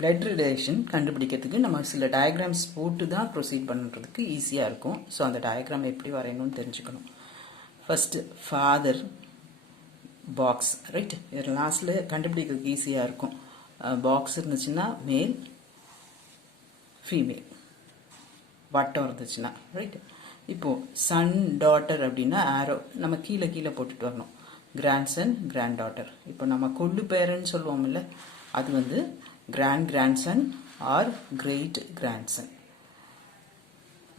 Blood relation கண்டுபிடிக்கிறதுக்கு நம்ம சில டயக்ராம்ஸ் போட்டு தான் ப்ரொசீட் பண்ணுறதுக்கு ஈஸியாக இருக்கும். ஸோ அந்த டயக்ராம் எப்படி வரையணும்னு தெரிஞ்சுக்கணும். First father box, right? இது லாஸ்ட்டில் கண்டுபிடிக்கிறதுக்கு ஈஸியாக இருக்கும். பாக்ஸ் இருந்துச்சுன்னா மேல், ஃபீமேல், வட்டம் இருந்துச்சுன்னா, ரைட்? இப்போது சன் டாட்டர் அப்படின்னா ஆரோ நம்ம கீழே கீழே போட்டுட்டு வரணும். Grandson, granddaughter. இப்போ நம்ம கொள்ளு பேரன்னு சொல்லுவோம்ல, அது வந்து கிராண்ட்சன் ஆர் கிரேட் கிராண்ட்சன்.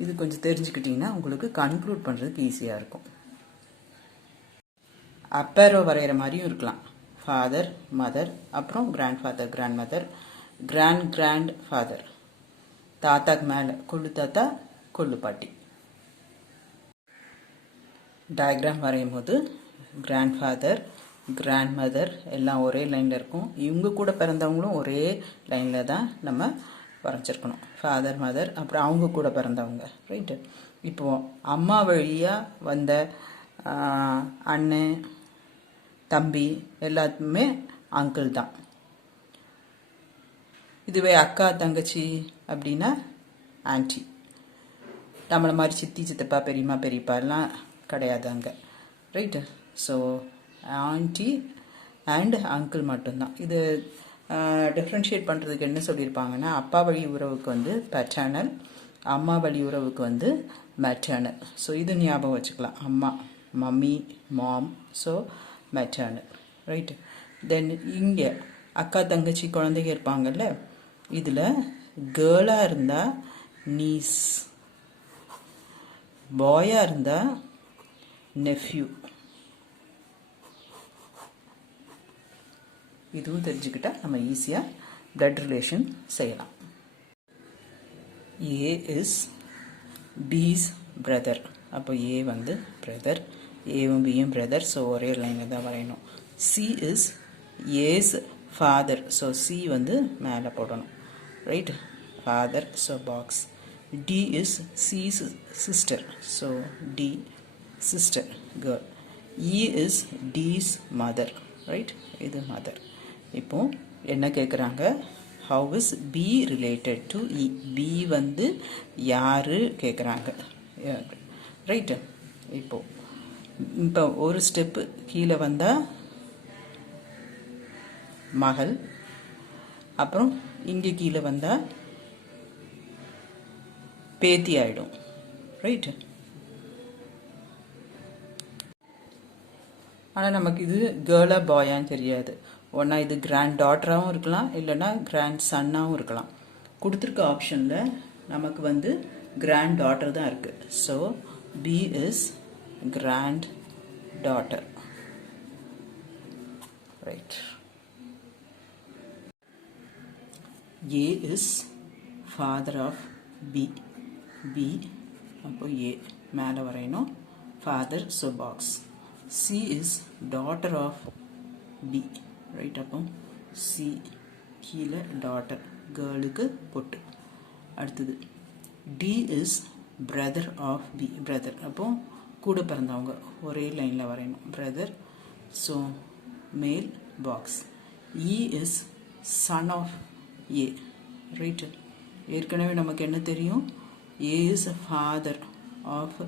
இது கொஞ்சம் தெரிஞ்சுக்கிட்டிங்கன்னா உங்களுக்கு கன்க்ளூட் பண்ணுறதுக்கு ஈஸியாக இருக்கும். அப்பேரோ வரைகிற மாதிரியும் இருக்கலாம். ஃபாதர், மதர், அப்புறம் grandfather, grandmother, grandfather, தாத்தாக்கு மேலே கொள்ளு தாத்தா, கொள்ளு பாட்டி. டயக்ராம் வரையும் போது கிராண்ட் ஃபாதர், கிராண்ட் மதர் எல்லாம் ஒரே லைனில் இருக்கும். இவங்க கூட பிறந்தவங்களும் ஒரே லைனில் தான் நம்ம வரைஞ்சிருக்கணும். ஃபாதர், மதர், அப்புறம் அவங்க கூட பிறந்தவங்க, ரைட்டு? இப்போது அம்மா வழியாக வந்த அண்ணன், தம்பி எல்லாத்துக்குமே அங்கிள் தான். இதுவே அக்கா, தங்கச்சி அப்படின்னா ஆன்ட்டி. நம்மளை மாதிரி சித்தி, சித்தப்பா, பெரியம்மா, பெரியப்பாலாம் கிடையாது அங்கே, right? So anti and uncle மட்டும்தான். இது டிஃப்ரென்ஷியேட் பண்ணுறதுக்கு என்ன சொல்லியிருப்பாங்கன்னா, அப்பா வழி உறவுக்கு வந்து பேட்டர்னல், அம்மா வழி உறவுக்கு வந்து மெட்டர்னல். ஸோ இது ஞாபகம் வச்சுக்கலாம். அம்மா, மம்மி, மாம், ஸோ மெட்டர்னல், ரைட்டு? தென் இங்கே அக்கா தங்கச்சி குழந்தைங்க இருப்பாங்கல்ல, இதில் கேர்ளாக இருந்தால் நீஸ், பாயாக இருந்தால் நெஃப்யூ. இதுவும் தெரிஞ்சுக்கிட்டா நம்ம ஈஸியாக பிளட் ரிலேஷன் செய்யலாம். ஏ இஸ் பீஸ் பிரதர். அப்போ ஏ வந்து பிரதர், ஏவும் பியும் பிரதர், ஸோ ஒரே லைனில் தான் வரையணும். C is A's father, so C வந்து மேலே போடணும், right? Father, so box. D is C's sister, so D sister, girl. E is D's mother, right? இது மதர். இப்போ என்ன கேட்குறாங்க, how is B related to E? B வந்து யார் கேட்குறாங்க, ரைட்டு? இப்போ ஒரு ஸ்டெப்பு கீழே வந்தால் மகள், அப்புறம் இங்கே கீழே வந்தால் பேத்தி ஆகிடும், ரைட்டு? ஆனால் நமக்கு இது கேர்ளா பாயான்னு தெரியாது. ஒன்றா இது கிராண்ட் டாட்டராகவும் இருக்கலாம், இல்லைன்னா கிராண்ட் சன்னாகவும் இருக்கலாம். கொடுத்துருக்க ஆப்ஷனில் நமக்கு வந்து கிராண்ட் டாட்டர் தான் இருக்குது. So B is granddaughter, right? A is father of B, B, அப்போ ஏ மேலே வரையணும், father, so box. C is daughter of B, right? அப்போ சி கீழே டாட்டர், கேர்ளுக்கு பொட்டு. அடுத்தது D is brother of B, brother, அப்போ கூட பிறந்தவங்க ஒரே லைனில் வரையணும், brother, so male, box. E is son of A, right? ஏற்கனவே நமக்கு என்ன தெரியும், ஏ இஸ் ஃபாதர் ஆஃப்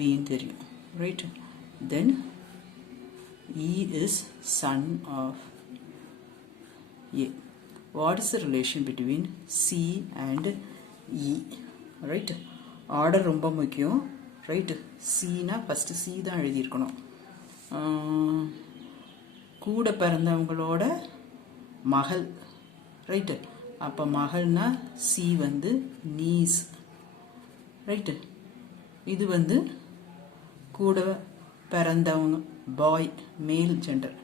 பின்னு தெரியும், ரைட்டு? தென் E is son of A. What is the relation between C and E? Right? Order ரொம்ப முக்கியம், ரைட்டு? Cனா ஃபஸ்ட்டு C தான் எழுதியிருக்கணும். கூட பிறந்தவங்களோட மகள், ரைட்டு? அப்போ மகள்னா C வந்து நீஸ், ரைட்டு? இது வந்து கூட பிறந்தவங்க பாய், மேல் ஜெண்டர்,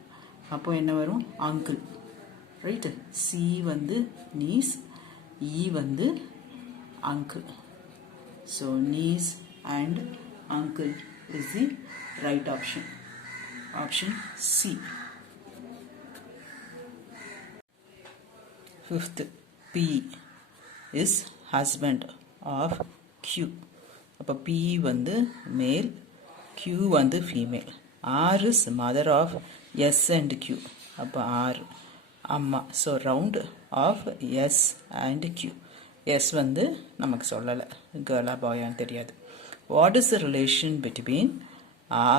அப்போ என்ன வரும், அங்கிள், ரைட்டு? சி வந்து நீஸ், இ வந்து uncle. So niece and uncle is the right option, option C. Fifth, B is husband of Q. அப்போ பி வந்து மேல், கியூ வந்து female. R is mother of S and Q. அப்போ R அம்மா. So round of S and Q. S வந்து நமக்கு சொல்லலை, கேர்ளா பாயான்னு தெரியாது. What is the relation between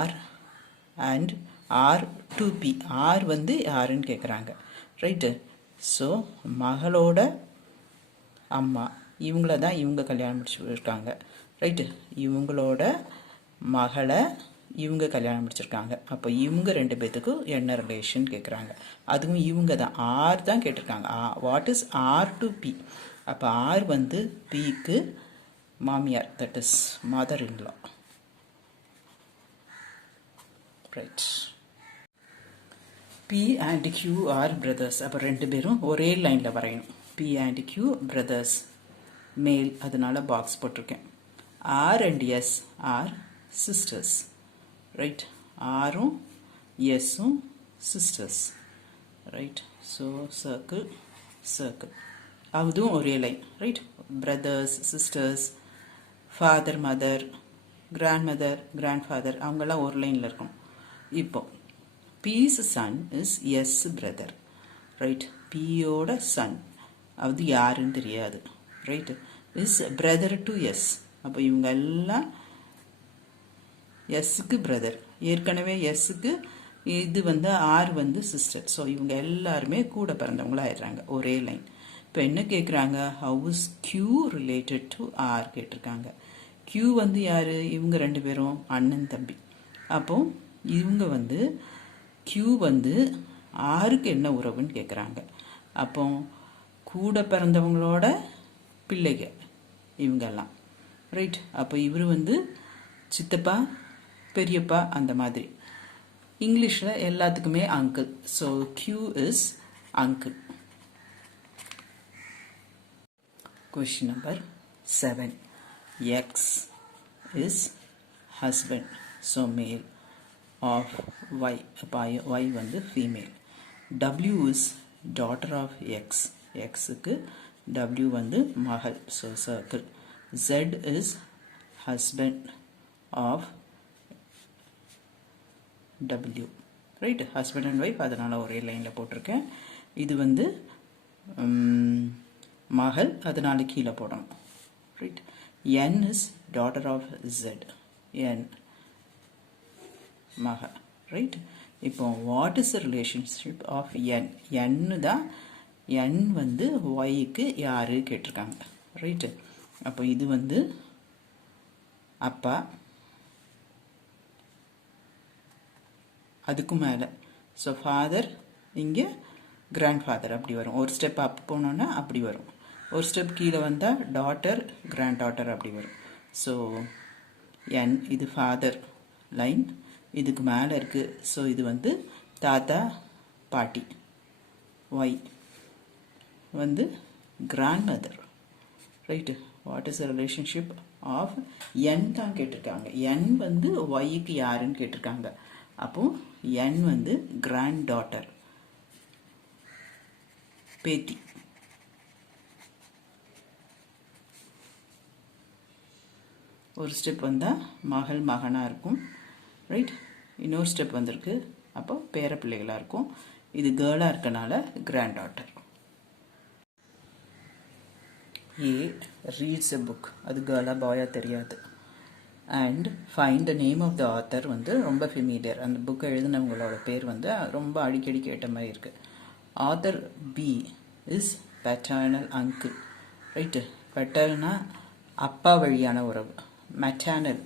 R and R to P? R வந்து யாருன்னு கேட்குறாங்க, ரைட்டு. ஸோ மகளோட அம்மா இவங்கள தான் இவங்க கல்யாணம் முடிச்சிருக்காங்க, ரைட்டு. இவங்களோட மகளை இவங்க கல்யாணம் முடிச்சிருக்காங்க. அப்போ இவங்க ரெண்டு பேர்த்துக்கும் என்ன ரிலேஷன் கேட்குறாங்க. அதுவும் இவங்க தான், ஆர் தான் கேட்டிருக்காங்க. What is R to B? அப்போ ஆர் வந்து பிக்கு மாமியார், that is mother in law, right. B and Q are brothers. அப்போ ரெண்டு பேரும் ஒரே லைனில் வரையணும். பி அண்ட் கியூ பிரதர்ஸ், மேல், அதனால பாக்ஸ் போட்டிருக்கேன். R and S R sisters, right. ஆரும் எஸ்ஸும் sisters, right. So circle circle, அதுவும் ஒரே line, right. Brothers sisters, father mother, grandmother grandfather, அவங்கெல்லாம் ஒரு லைனில் இருக்கும். இப்போ P's son is S brother, right. பியோட சன், அது யாருன்னு தெரியாது, right. Is brother to S. அப்போ இவங்க எல்லாம் எஸ்ஸுக்கு பிரதர், ஏற்கனவே எஸ்ஸுக்கு இது வந்து ஆர் வந்து சிஸ்டர். ஸோ இவங்க எல்லாருமே கூட பிறந்தவங்களா ஆயிடுறாங்க, ஒரே லைன். இப்போ என்ன கேட்குறாங்க, how is Q related to R கேட்டிருக்காங்க. கியூ வந்து யார், இவங்க ரெண்டு பேரும் அண்ணன் தம்பி. அப்போ இவங்க வந்து கியூ வந்து ஆருக்கு என்ன உறவுன்னு கேட்குறாங்க. அப்போ கூட பிறந்தவங்களோட பிள்ளைங்க இவங்கெல்லாம், ரைட். அப்போ இவர் வந்து சித்தப்பா பெரியப்பா அந்த மாதிரி. இங்கிலீஷில் எல்லாத்துக்குமே uncle. So Q is uncle. Question number 7. X is husband, so male, of Y. அப்போ Y வந்து female. W is daughter of X. Xக்கு W வந்து மகள், so circle. Z is husband of W, right. Husband and wife, அதனால் ஒரே லைனில் போட்டிருக்கேன். இது வந்து மகள், அதனால் கீழே போடணும், right. N is daughter of Z. N மகள், ரைட். இப்போ what is the relationship of N? N தான், N வந்து ஒய்க்கு யாரு கேட்டிருக்காங்க, ரைட்டு. அப்போ இது வந்து அப்பா, அதுக்கும் மேலே, ஸோ ஃபாதர், இங்கே கிராண்ட்ஃபாதர், அப்படி வரும். ஒரு ஸ்டெப் அப் போனோன்னா அப்படி வரும். ஒரு ஸ்டெப் கீழே வந்தால் டாட்டர் கிராண்ட் டாட்டர் அப்படி வரும். ஸோ என், இது ஃபாதர் லைன், இதுக்கு மேலே இருக்குது. ஸோ இது வந்து தாத்தா பாட்டி. ஒய் வந்து grandmother, right. What is the relationship of N தான் கேட்டிருக்காங்க. என் வந்து ஒய்க்கு யாருன்னு கேட்டிருக்காங்க. அப்போ என் வந்து கிராண்ட் டாட்டர், பேத்தி. ஒரு ஸ்டெப் வந்தால் மகள் மகனாக இருக்கும், ரைட். இன்னொரு ஸ்டெப் வந்திருக்கு, அப்போ பேர பிள்ளைகளாக இருக்கும். இது கேர்ளாக இருக்கனால granddaughter. A reads a book, அது கேர்ளாக பாயாக தெரியாது. And find the name of the author வந்து ரொம்ப ஃபெமிலியர். அந்த புக்கை எழுதினவங்களோட பேர் வந்து ரொம்ப அடிக்கடி கேட்ட மாதிரி இருக்குது. Other B is paternal uncle, right. பெட்டர்னா அப்பா வழியான உறவு. மெட்டர்னல்,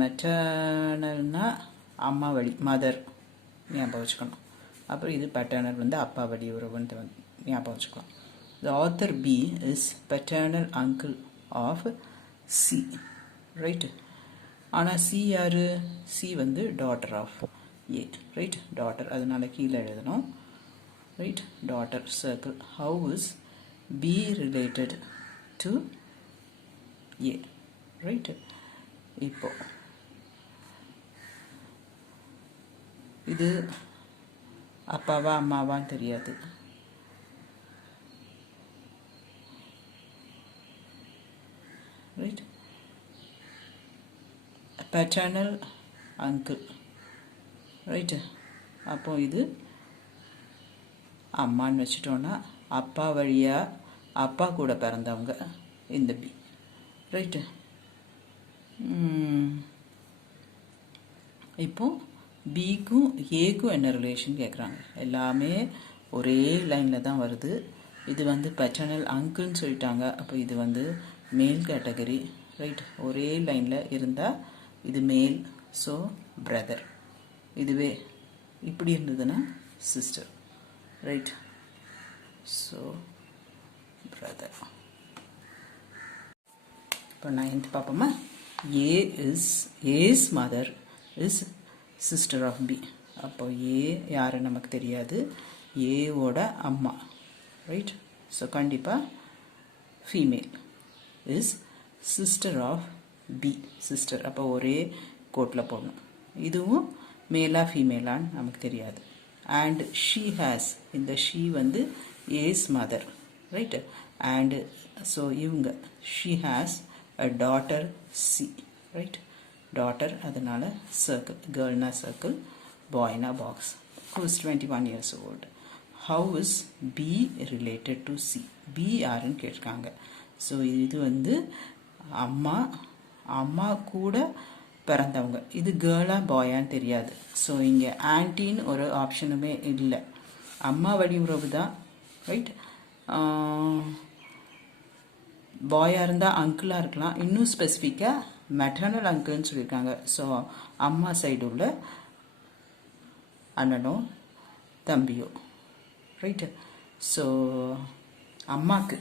மெட்டர்னல்னா அம்மா வழி, மதர் ஞாபகம் வச்சுக்கணும். அப்புறம் இது பெட்டர்னல் வந்து அப்பா வழி உறவுன்னு ஞாபகம் வச்சுக்கலாம். The author B is paternal uncle of C, right. ஆனால் சி யார்? சி வந்து daughter of A, right. Daughter, அதனால கீழே எழுதணும், ரைட். Daughter circle. How is B related to A, right. இப்போ இது அப்பாவா அம்மாவான்னு தெரியாது, ரைட். Paternal uncle, right. அப்போ இது அம்மான்னு வச்சுட்டோன்னா அப்பா வழியாக அப்பா கூட பிறந்தவங்க இந்த பி. ரைட்டு. இப்போது பிக்கும் ஏக்கும் என்ன ரிலேஷன் கேட்குறாங்க. எல்லாமே ஒரே லைனில் தான் வருது. இது வந்து பெட்டர்னல் அங்கிள்னு சொல்லிட்டாங்க. அப்போ இது வந்து மேல் கேட்டகரி. ரைட். ஒரே லைனில் இருந்தால் இது மேல், ஸோ பிரதர். இதுவே இப்படி இருந்ததுன்னா சிஸ்டர். ரைட். So brother. இப்போ 9th பார்ப்போமா. A's mother is sister of B. அப்போ ஏ யாரு நமக்கு தெரியாது. ஏவோட அம்மா. ரைட். ஸோ கண்டிப்பாக female. Is sister of B. Sister. அப்போ ஒரே கோட்டில் போடணும். இதுவும் மேலா ஃபீமேலான்னு நமக்கு தெரியாது. And she has. இந்த ஷீ வந்து A's mother. Right. And so இவங்க she has a daughter C. Right. Daughter அதனால circle. Girlனா circle, boyனா box. Who is 21 years old. How is B related to C? B யாருன்னு கேட்டிருக்காங்க. ஸோ இது வந்து அம்மா கூட பிறந்தவங்க. இது கேர்ளா பாயான்னு தெரியாது. ஸோ இங்கே ஆன்டின்னு ஒரு ஆப்ஷனுமே இல்லை. அம்மா வழி உறவு தான். ரைட். பாயாக இருந்தால் அங்கிளாக இருக்கலாம். இன்னும் ஸ்பெசிஃபிக்காக மெட்டர்னல் அங்கிள்னு சொல்லியிருக்காங்க. ஸோ அம்மா சைடு உள்ள அண்ணனோ தம்பியோ. ரைட்டு. ஸோ அம்மாவுக்கு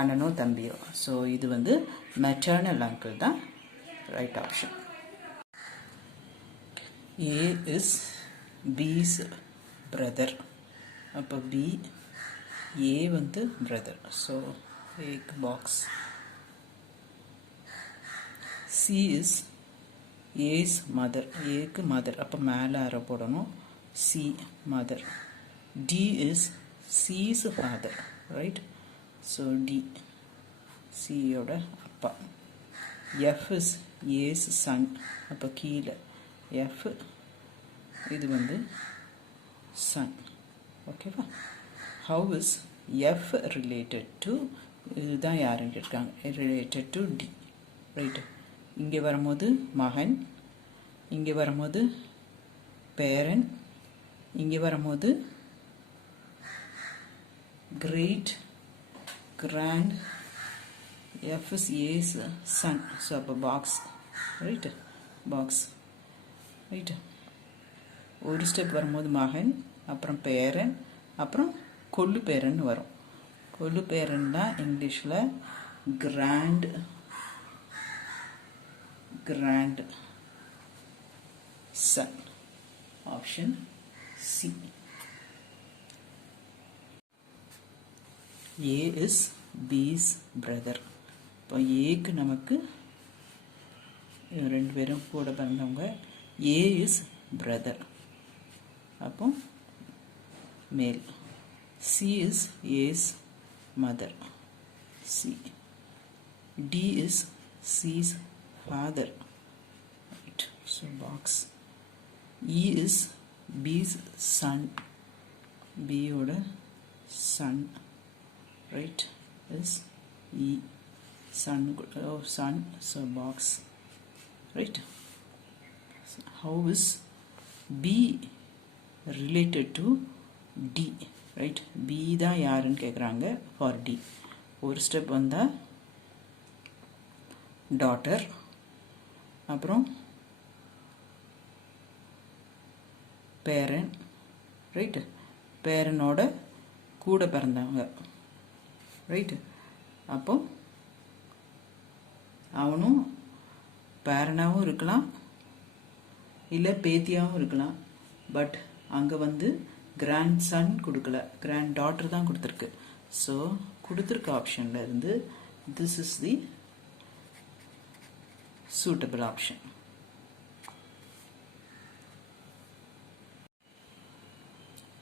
அண்ணனோ தம்பியோ. ஸோ இது வந்து மெட்டர்னல் அங்கிள் தான் right option. A is B's brother. அப்போ பி ஏ வந்து பிரதர். ஸோ एक box. C is A's mother. Aக்கு mother. அப்போ மேலே அரை போடணும். C mother. D is C's father. Right. So D C யோட அப்பா. F is A's son. அப்போ கீழே F இது வந்து son. ஓகேவா. How is F related to, இதுதான் யாருன்னு கேட்காங்க. Related to D. ரைட்டு. இங்கே வரும்போது மகன், இங்கே வரும்போது பேரன், இங்கே வரும்போது great grand. F is A's son. So அப்போ பாக்ஸ். ரைட்டு. பாக்ஸ். ரைட்டு. ஒரு ஸ்டெப் வரும்போது மகன், அப்புறம் பேரன், அப்புறம் கொள்ளு பேரன் வரும். கொள்ளு பேரன் தான் இங்கிலீஷில் grandson. Option C. A is B's brother. இப்போ ஏக்கு நமக்கு ரெண்டு பேரும் கூட பிறந்தவங்க. A is brother. அப்போ male. C is A's mother. C. D is C's father. Right. So box. E is B's son. B oda son. Right. Is E. Son. Oh, son. So box. Right. So how is B related to D? Right. B தான் யாருன்னு கேட்குறாங்க. For D ஒரு step வந்தால் daughter, அப்புறம் பேரன். Right. பேரனோட கூட பிறந்தவங்க. Right. அப்போ அவனும் பேரனாகவும் இருக்கலாம், இல்லை பேத்தியாகவும் இருக்கலாம். பட் அங்கே வந்து கிராண்ட் சன் கொடுக்கல, கிராண்ட் டாட்டர் தான் கொடுத்துருக்கு. ஸோ கொடுத்துருக்க ஆப்ஷனில் இருந்து this is the suitable option.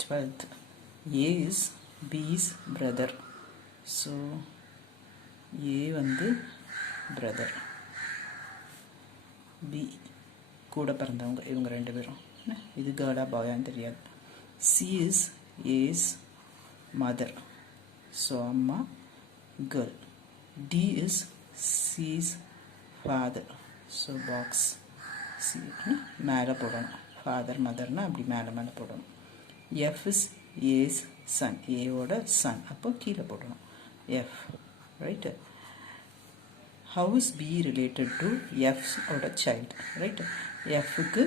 12th. A is B's brother. So A வந்து பிரதர், பி கூட பிறந்தவங்க இவங்க ரெண்டு பேரும். இது கேர்ளா பாயான்னு தெரியாது. C is A's mother. so amma girl. D is C's father, so box C மேலே போடணும். father motherனா அப்படி மேலே போடணும். F is A's son, A ஓட son, அப்போ கீழே போடணும் F, right? How is B related to F's ஓட child, right? Fக்கு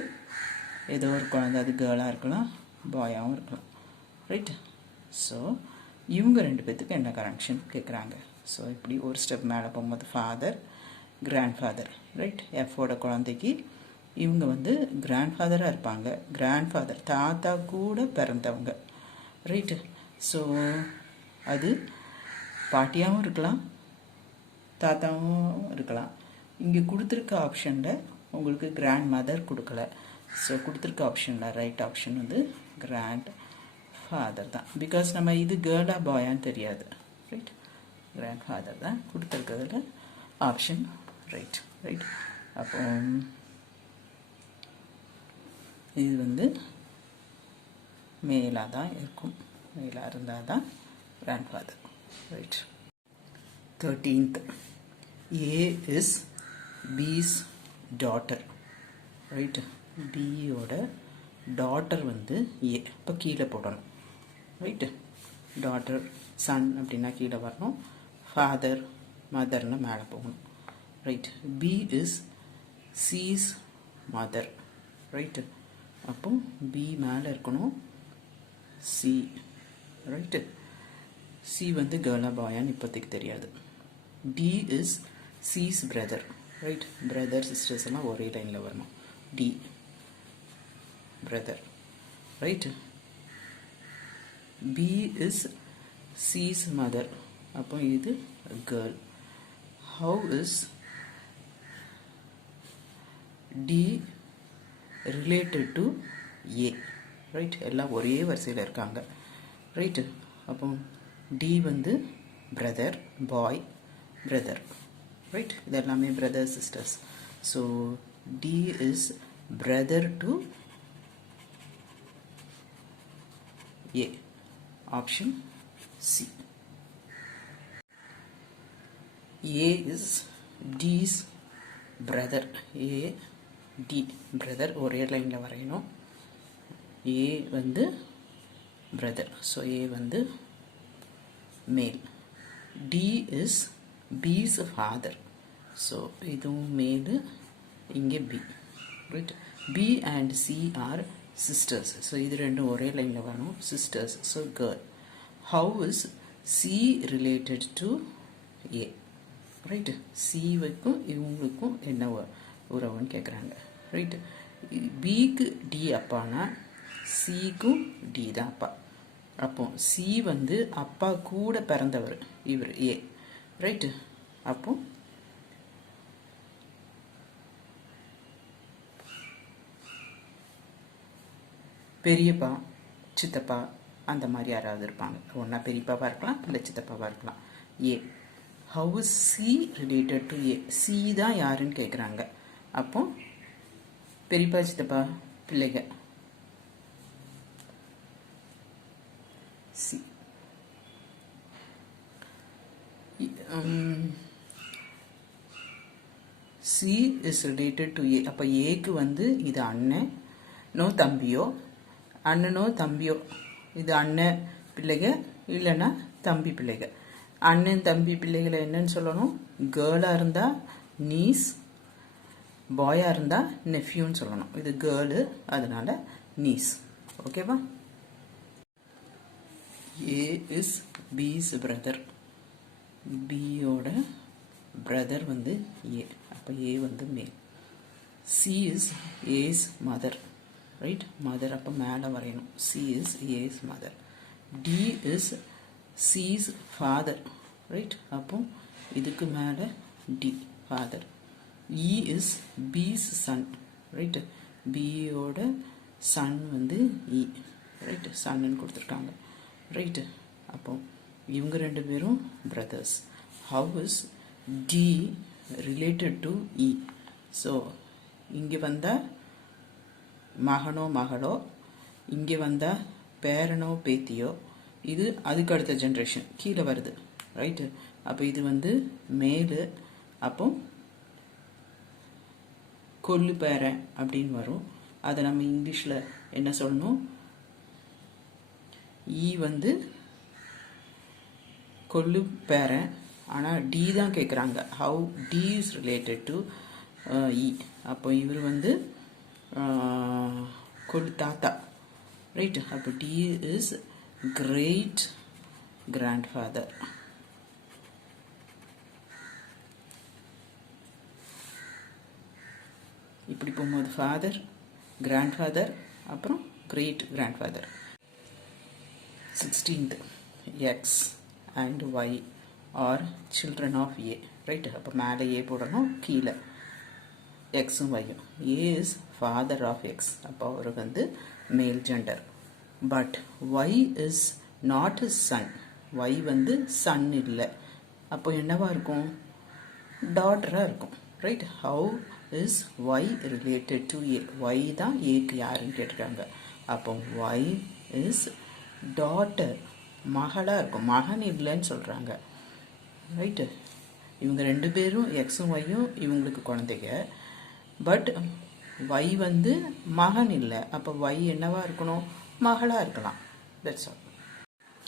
ஏதோ ஒரு குழந்தை, அது கேர்ளாக இருக்கலாம், பாயாகவும் இருக்கலாம், ரைட்? ஸோ இவங்க ரெண்டு பேர்த்துக்கு என்ன கனெக்ஷன் கேட்குறாங்க. ஸோ இப்படி ஒரு ஸ்டெப் மேலே போகும்போது ஃபாதர், கிராண்ட் ஃபாதர், ரைட்? எஃபோட குழந்தைக்கு இவங்க கிராண்ட் ஃபாதராக இருப்பாங்க. கிராண்ட் ஃபாதர் தாத்தா கூட பிறந்தவங்க, ரைட்டு? ஸோ அது பாட்டியாகவும் இருக்கலாம், தாத்தாவும் இருக்கலாம். இங்கே கொடுத்துருக்க ஆப்ஷனில் உங்களுக்கு கிராண்ட் மதர் கொடுக்கல. ஸோ கொடுத்துருக்க ஆப்ஷனில் ரைட் ஆப்ஷன் கிராண்ட் ஃபாதர் தான். பிகாஸ் நம்ம இது கேர்ளா பாயான்னு தெரியாது, ரைட்? கிராண்ட் ஃபாதர் தான் கொடுத்துருக்கிறதுல ஆப்ஷன் ரைட், ரைட்? அப்போ இது மேலாக தான் இருக்கும். மேலாக இருந்தால் தான் grandfather, right? 13th, A is B's daughter, right? பியோட டாட்டர் ஏ, இப்போ கீழே போடணும், ரைட்டு? டாட்டர் சன் அப்படின்னா கீழே வரணும், ஃபாதர் மதர்னு மேலே போகணும், right? B is C's mother, right? அப்போ பி மேலே இருக்கணும், சி, ரைட்டு? சி கேர்ளா பாயான்னு இப்போதைக்கு தெரியாது. D is C's brother, right? Brother sisters எல்லாம் ஒரே லைனில் வரணும். D brother, right? B is C's mother, அப்போ இது girl. How is D related to A, right? எல்லாம் ஒரே வரிசையில் இருக்காங்க, ரைட்டு? அப்போ D brother, boy, brother, right? இது எல்லாமே brothers sisters. So D is brother to A, option C. A is D's brother. A, D, brother ஒரே லைனில் வரையணும். A brother, so A male. D is B's father, so இதுவும் male, இங்கே B, right? B and C are sisters, so இது ரெண்டும் ஒரே லைனில் வரணும், sisters, so girl. How is C related to A, right? C வைக்கும் இவங்களுக்கும் என்ன உறவுன்னு கேட்குறாங்க, ரைட்? பிக்கு டி அப்பானா சிக்கும் டி தான் அப்பா. அப்போ சி அப்பா கூட பிறந்தவர் இவர் ஏ, ரைட்டு? அப்போ பெரியப்பா, சித்தப்பா அந்த மாதிரி யாராவது இருப்பாங்க. ஒன்றா பெரியப்பாவாக இருக்கலாம், இல்லை சித்தப்பாவாக இருக்கலாம். A. How is C related to A? C தான் யாருன்னு கேட்குறாங்க. அப்போ பெரியப்பா, சித்தப்பா, பிள்ளைங்க, C. C is related to A. அப்போ ஏக்கு இது அண்ணனோ தம்பியோ, அண்ணனோ தம்பியோ, இது அண்ணன் பிள்ளைங்க இல்லைன்னா தம்பி பிள்ளைங்க. அண்ணன் தம்பி பிள்ளைகளை என்னன்னு சொல்லணும்? கேர்ளாக இருந்தால் நீஸ், பாயாக இருந்தால் நெஃப்யூன்னு சொல்லணும். இது கேர்ளு, அதனால நீஸ். ஓகேவா? A is B's brother. பியோட பிரதர் ஏ, அப்போ A male. C is A's mother, right? Mother அப்போ மேலே வரையணும். C is A's mother. D is C's father, right? அப்போ இதுக்கு மேலே D, father. E is B's son, right? பியோட சன் இ, ரைட்? சன்னு கொடுத்துருக்காங்க, ரைட்டு? அப்போ இவங்க ரெண்டு பேரும் brothers. How is D related to E? So இங்கே வந்தால் மகனோ மகளோ, இங்கே வந்தால் பேரனோ பேத்தியோ, இது அதுக்கு அடுத்த ஜென்ரேஷன் கீழே வருது, ரைட்டு. அப்போ இது வந்து மேலு, அப்போ கொல்லு பேரன் அப்படின்னு வரும். அதை நம்ம இங்கிலீஷில் என்ன சொல்லணும், ஈ வந்து கொல்லு பேரன், ஆனால் டி தான் கேட்குறாங்க. How D is related to E. அப்போ இவர் வந்து கொல்லு தாத்தா, ரைட். அப்போ டி இஸ் கிரேட் கிராண்ட்ஃபாதர். இப்படி போகும்போது ஃபாதர், கிராண்ட்ஃபாதர், அப்புறம் great grandfather. 16th, X and Y are children of A, right. அப்போ மேலே ஏ போடணும், கீழே எக்ஸும் ஒய்யும். A is father of X, அப்போ அவர் வந்து male gender. But Y is not is son, Y வந்து சன் இல்லை. அப்போ என்னவா இருக்கும், டாட்டராக இருக்கும், right. How is Y related to A, Y தான் ஏக்கு யாருன்னு கேட்டிருக்காங்க. அப்போ ஒய் இஸ் டாட்டர், மகளாக இருக்கும், மகன் இல்லைன்னு சொல்கிறாங்க, ரைட்டு. இவங்க ரெண்டு பேரும் எக்ஸும் ஒய்யும் இவங்களுக்கு குழந்தைங்க. பட் ஒய் வந்து மகன் இல்லை, அப்போ ஒய் என்னவா இருக்கணும், மகளாக இருக்கலாம். That's all.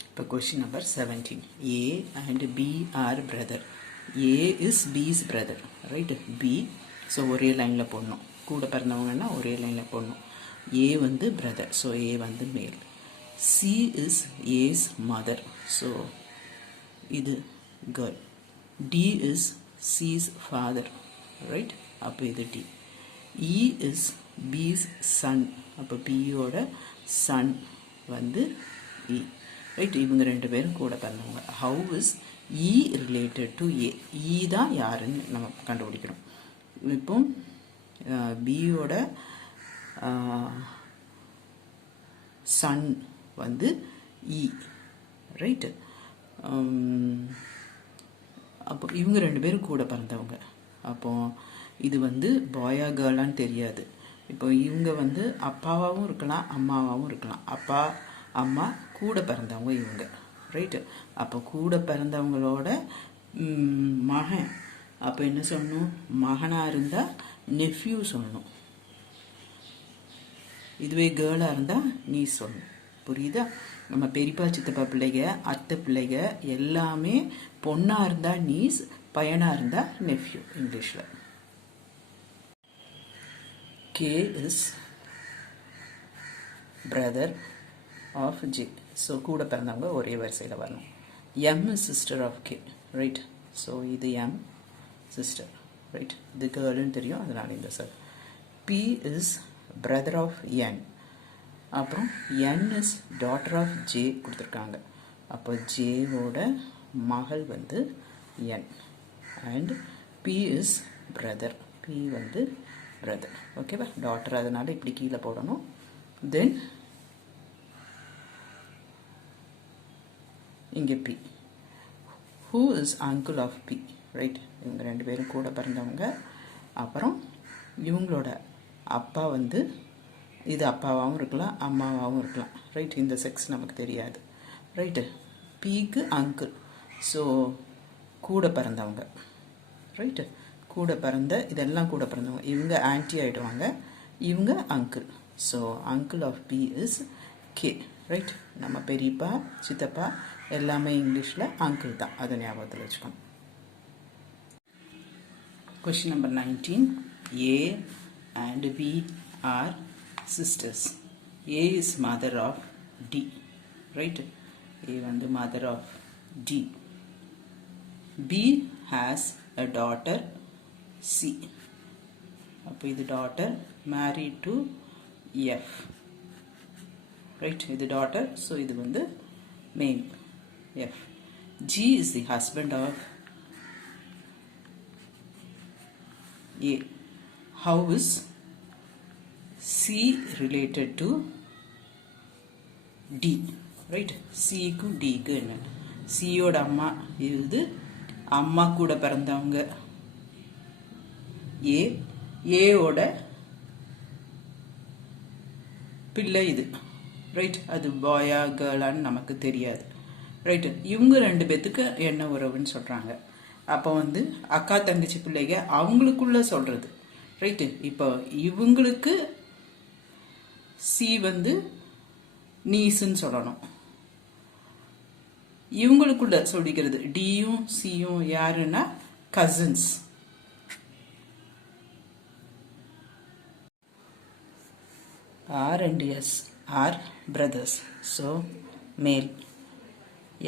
இப்போ question number 17. A and B are brother. A is B's brother, right. B, so ஒரே லைனில் போடணும், கூட பிறந்தவங்கன்னா ஒரே லைனில் போடணும். ஏ வந்து பிரதர், ஸோ ஏ வந்து male. C is A's mother, so இது girl. D is C's father, right. அப்போ இது D. E is B's son, அப்போ பியோட சன் வந்து இ, ரைட். இவங்க ரெண்டு பேரும் கூட பிறந்தவங்க. How is E related to A, E தான் யாருன்னு நம்ம கண்டுபிடிக்கணும். இப்போ பியோட சன் வந்து இ, ரைட்டு. அப்போ இவங்க ரெண்டு பேரும் கூட பிறந்தவங்க. அப்போ இது வந்து பாயா கேர்ளான்னு தெரியாது. இப்போ இவங்க வந்து அப்பாவாகவும் இருக்கலாம், அம்மாவாகவும் இருக்கலாம். அப்பா அம்மா கூட பிறந்தவங்க இவங்க, ரைட்டு. அப்போ கூட பிறந்தவங்களோட மகன், அப்போ என்ன சொல்லணும், மகனாக இருந்தால் நெஃப்யூ சொல்லணும். இதுவே கேர்ளாக இருந்தால் நீ சொல்லணும். புரியுதா? நம்ம பெரியப்பா சித்தப்பா பிள்ளைங்க, அத்தை பிள்ளைங்க எல்லாமே பொண்ணாக இருந்தால் நீஸ், பையனாக இருந்தால் நெஃப்யூ இங்கிலீஷில். K is brother of J, so கூட பிறந்தவங்க ஒரே வரிசையில் வரணும். M is sister of K, right. So இது எம் சிஸ்டர், ரைட். இது கேர்ள்னு தெரியும், அதனால இந்த sir. B is brother of N, அப்புறம் N is daughter of J கொடுத்துருக்காங்க. அப்போ ஜேவோட மகள் வந்து N. And B is brother, B வந்து பிரதர், ஓகேவா. டாட்டர் அதனால இப்படி கீழே போடணும். தென் இங்கே B. Who is uncle of B, right. இவங்க ரெண்டு பேரும் கூட பிறந்தவங்க. அப்புறம் இவங்களோட அப்பா வந்து, இது அப்பாவாகவும் இருக்கலாம், அம்மாவாகவும் இருக்கலாம், ரைட். இந்த செக்ஸ் நமக்கு தெரியாது, ரைட்டு. பிக்கு அங்கிள், ஸோ கூட பிறந்தவங்க, ரைட்டு. கூட பிறந்த, இதெல்லாம் கூட பிறந்தவங்க. இவங்க ஆன்டி ஆகிடுவாங்க, இவங்க uncle. So uncle of B is K, right. நம்ம பெரியப்பா சித்தப்பா எல்லாமே இங்கிலீஷில் அங்கிள் தான், அதை ஞாபகத்தில் வச்சுக்கணும். Question number 19. A and B are sisters. A is mother of D, right? A and the mother of D. B has a daughter C. அப்போ இது daughter married to F, right? இது daughter, so இது வந்து male F. G is the husband of A. How is C related to D, right? C க்கு D க்கு என்ன? C ஓட அம்மா இது, அம்மா கூட பிறந்தவங்க A. A ஓட பிள்ளை இது, ரைட். அது பாயா கேர்ளான்னு நமக்கு தெரியாது. ரைட்டு. இவங்க ரெண்டு பேத்துக்கு என்ன உறவுன்னு சொல்கிறாங்க. அப்போ வந்து அக்கா தங்கச்சி பிள்ளைங்க அவங்களுக்குள்ள சொல்கிறது. ரைட்டு. இப்போ இவங்களுக்கு சி வந்து நீஸுன்னு சொல்லணும். இவங்களுக்குள்ள சொல்லிக்கிறது டியும் சியும் யாருன்னா cousins. R and S are brothers, so male.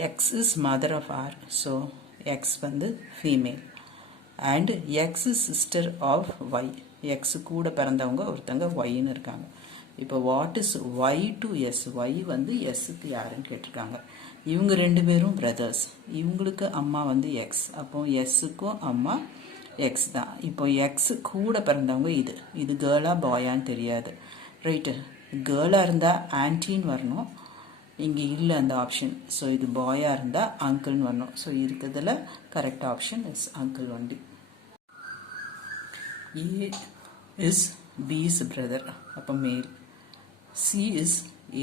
X is mother of R, so X வந்து female. And X is sister of Y. X கூட பிறந்தவங்க ஒருத்தங்க Yன்னு இருக்காங்க. இப்போ what is Y to S? Y வந்து Sக்கு யாருன்னு கேட்டிருக்காங்க. இவங்க ரெண்டு பேரும் பிரதர்ஸ். இவங்களுக்கு அம்மா வந்து X. அப்போ Sக்கும் அம்மா X தான். இப்போ X கூட பிறந்தவங்க இது கேர்ளா பாயான்னு தெரியாது. ரைட்டு. கேர்ளாக இருந்தால் ஆன்டின்னு வரணும். இங்கே இல்லை அந்த ஆப்ஷன். ஸோ இது பாயாக இருந்தால் அங்கிள்னு வரணும். ஸோ இருக்கிறதுல correct option is uncle only. A is B's brother, அப்போ male. C is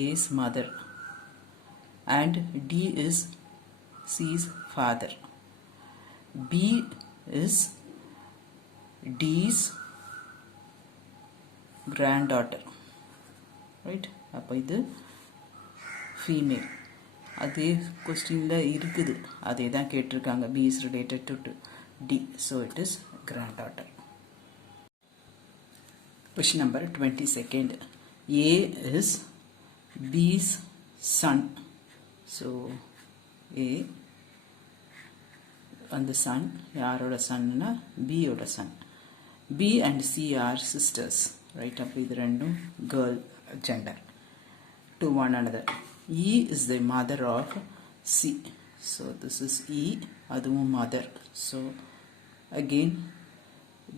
A's mother and D is C's father. B is D's granddaughter. Right. அப்போ இது ஃபீமேல். அதே கொஸ்டினில் இருக்குது, அதே தான் கேட்டிருக்காங்க. B is related to D, so it is granddaughter. Question number 22. A is B's son. So A and the son, யாரோட சன்னா பியோட son. B and C are sisters. Right. அப்போ இது ரெண்டும் girl gender to one another. E is the mother of C. So this is E, அதுவும் mother. So again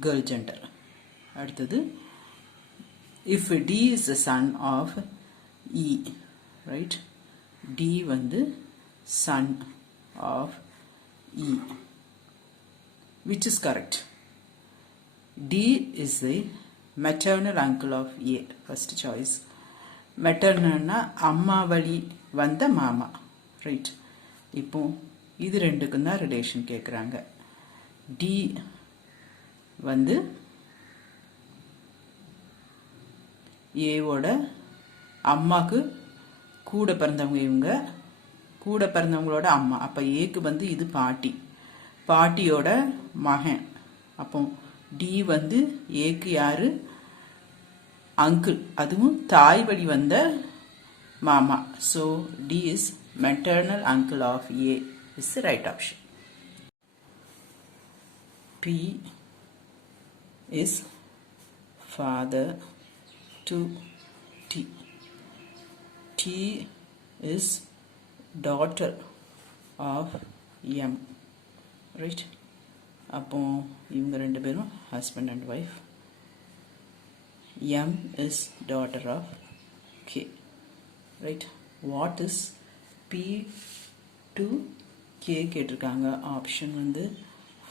girl gender. அடுத்தது if D is the son of E, right? D வந்து son of E. Which is correct? D is the maternal uncle of A. First choice. மெட்டர்னா அம்மா வழி வந்த மாமா. Right. இப்போ இது ரெண்டுக்கும் தான் ரிலேஷன் கேட்குறாங்க. டி வந்து ஏவோட அம்மாவுக்கு கூட பிறந்தவங்க, இவங்க கூட பிறந்தவங்களோட அம்மா. அப்போ ஏக்கு வந்து இது பாட்டி, பாட்டியோட மகன். அப்போ டி வந்து ஏக்கு யாரு? அங்கிள், அதுவும் தாய் வழி வந்த மாமா. So D is maternal uncle of A is the right option. B is father to D. D is daughter of M. Right. அப்போ இவங்க ரெண்டு பேரும் husband and wife. M is daughter of K. Right. What is P to K கேட்டிருக்காங்க. Option வந்து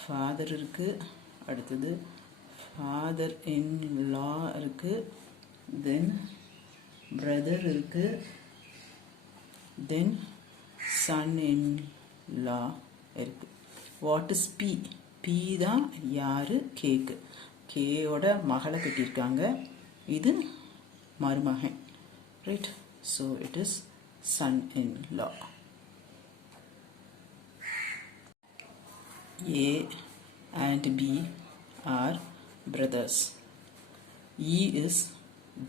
father இருக்கு, அடுத்தது father in லா இருக்கு, தென் brother இருக்கு, தென் சன் இன் லா இருக்கு. What is P? P தான் யாரு? கேக்கு. கேயோட மகளை கட்டியிருக்காங்க, இது மருமகன். Right. So it is son in law. A and B are brothers. E is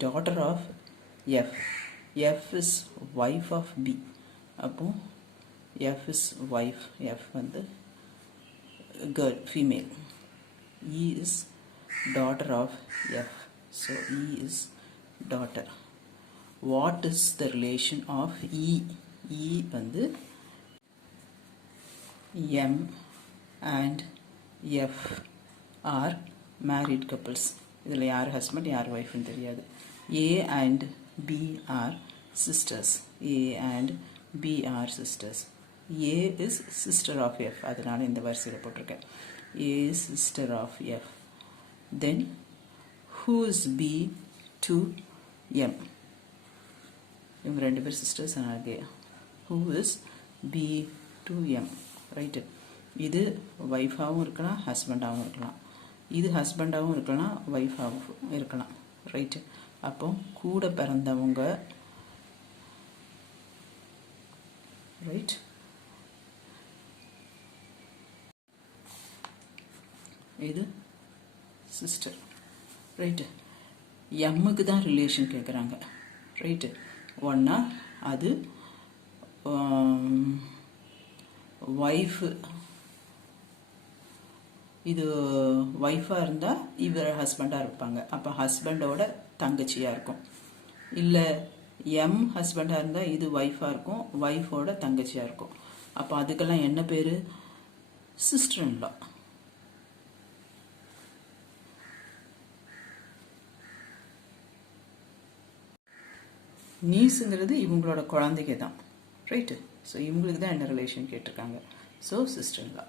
daughter of F. F is wife of B. அப்போ F is wife. F வந்து girl, female. E is daughter of F. So E is daughter. What is the relation of E? E வந்து M and F are married couples. இதில் யார் husband யார் ஒய்ஃப்னு தெரியாது. A and B are sisters. A and B are sisters. A is sister of F. அதனால இந்த வரிசையில் போட்டிருக்கேன். A is sister of F. Then who is B to M? இவங்க 2 பேர் சிஸ்டர்ஸ் ஆனது. Who is B to M, right. இது ஒய்ஃபாகவும் இருக்கலாம், ஹஸ்பண்டாகவும் இருக்கலாம். இது ஹஸ்பண்டாகவும் இருக்கலாம், ஒய்ஃபாகவும் இருக்கலாம், ரைட்டு. அப்போ கூட பிறந்தவங்க, ரைட். இது சிஸ்டர், ரைட்டு. எம்முக்கு தான் ரிலேஷன் கேட்குறாங்க, ரைட்டு. ஒன்றா அது ஒய்ஃபு, இது ஒய்ஃபாக இருந்தால் இவர் ஹஸ்பண்டாக இருப்பாங்க, அப்போ ஹஸ்பண்டோட தங்கச்சியாக இருக்கும். இல்லை எம் ஹஸ்பண்டாக இருந்தால் இது ஒய்ஃபாக இருக்கும், ஒய்ஃபோட தங்கச்சியாக இருக்கும். அப்போ அதுக்கெல்லாம் என்ன பேர்? சிஸ்டர் இன் லா. நீஸுங்கிறது இவங்களோட குழந்தைங்க தான், ரைட்டு. ஸோ இவங்களுக்கு தான் என்ன ரிலேஷன் கேட்டிருக்காங்க. So sister in law.